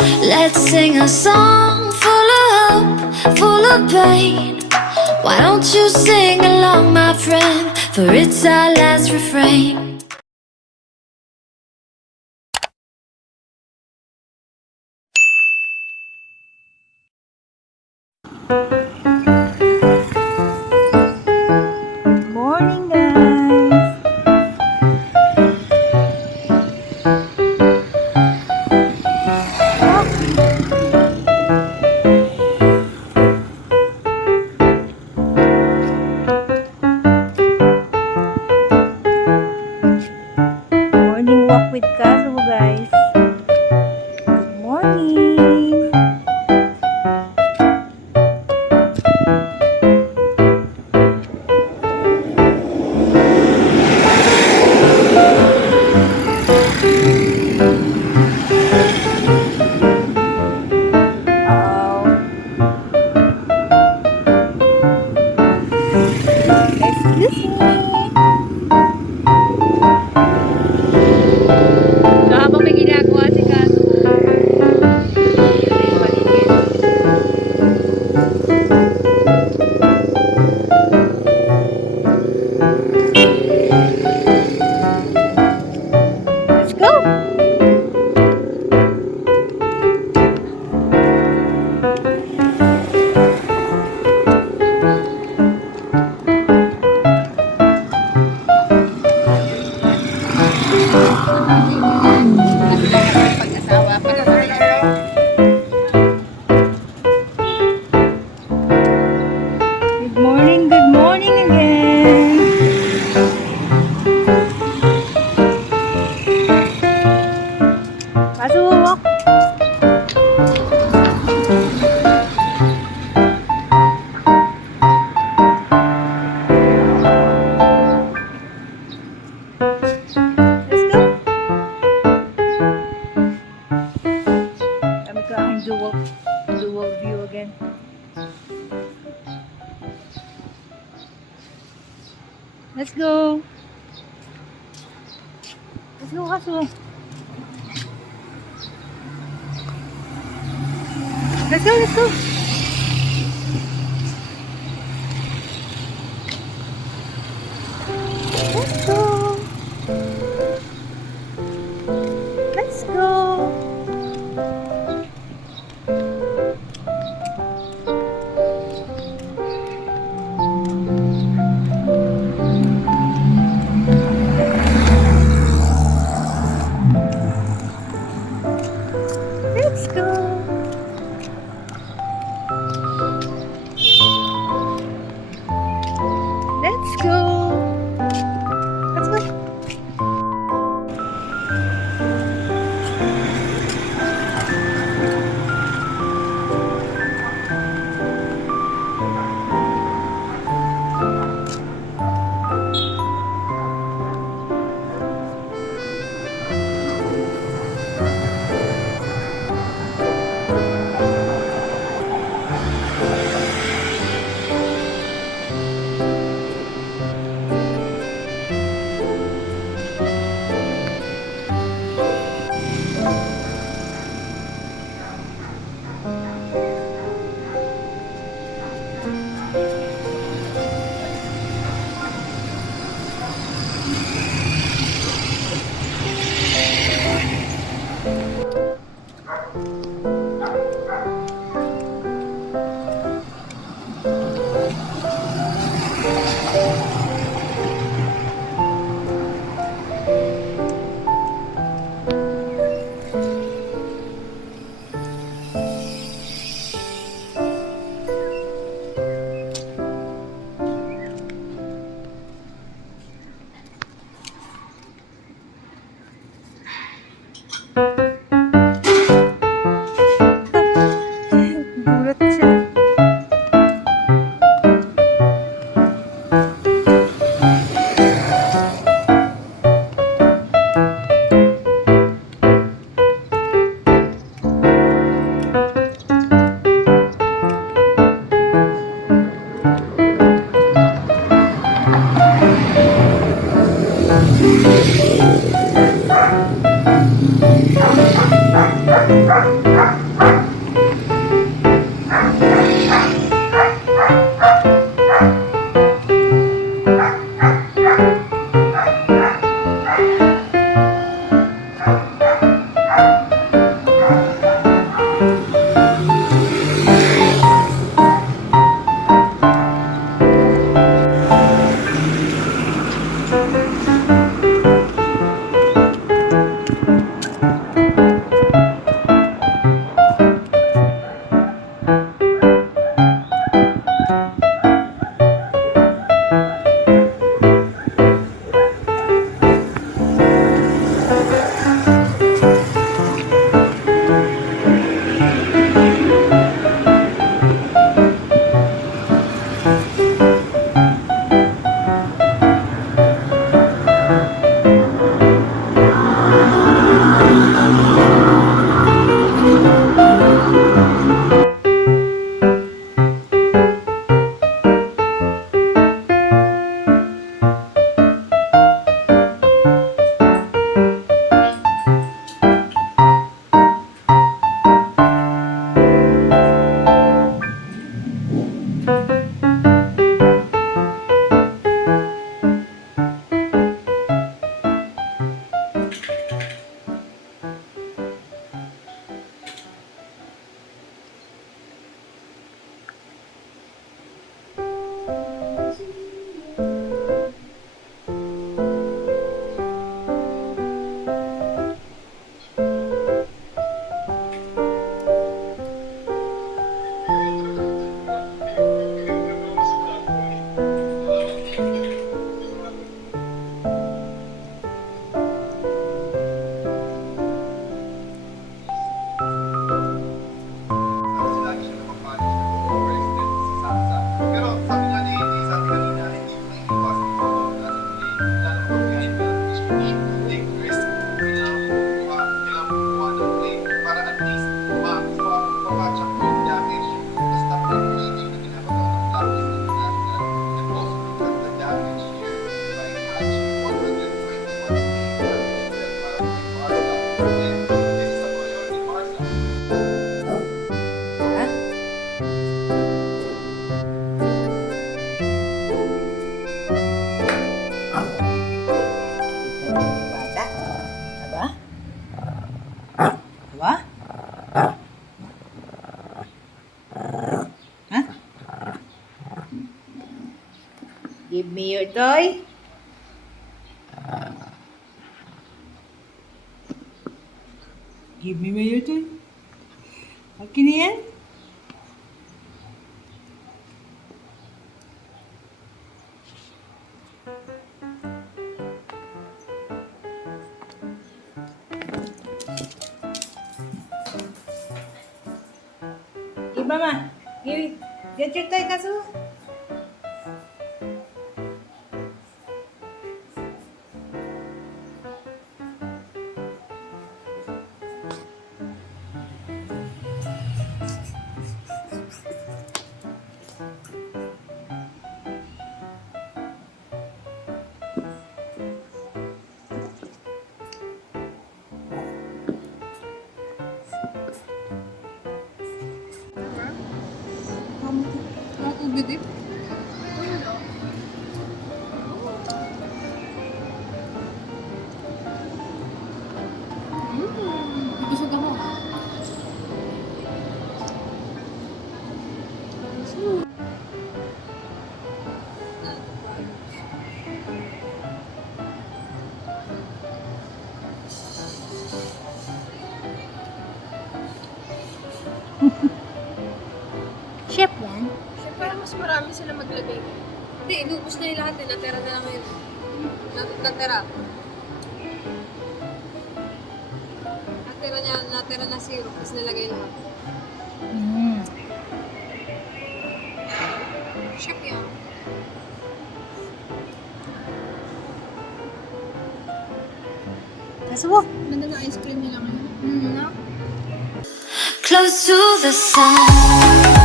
Let's sing a song full of hope, full of pain. Why don't you sing along, my friend, for it's our last refrain. Morning, guys. Morning walk with Kazu, guys. Good morning. Excuse me. So, habang may ginagawa si Kazu, yung paligid. Let's go! Good morning again. Kazu, walk. Let's go. Kami ko ang dual view again. Let's go. Let's go, Kazu. Let's go, let's go. Let's go. Let's go. Let's go. Let's go. Let's go. Gulat siya. me your toy. Give me your toy. Akin na yan. Give mama. Get your toy, Kazu. Ako bidik. Busog ako. Chef yan. Siyempre, mas marami sila maglagay. Hindi, inubos na yung lahat eh. Natira na lang yun. Natira. Natira na syrup, tapos nilagay lahat. Chef yan. Kazu mo. Ganda na ice cream nila ngayon. No? Close to the sun.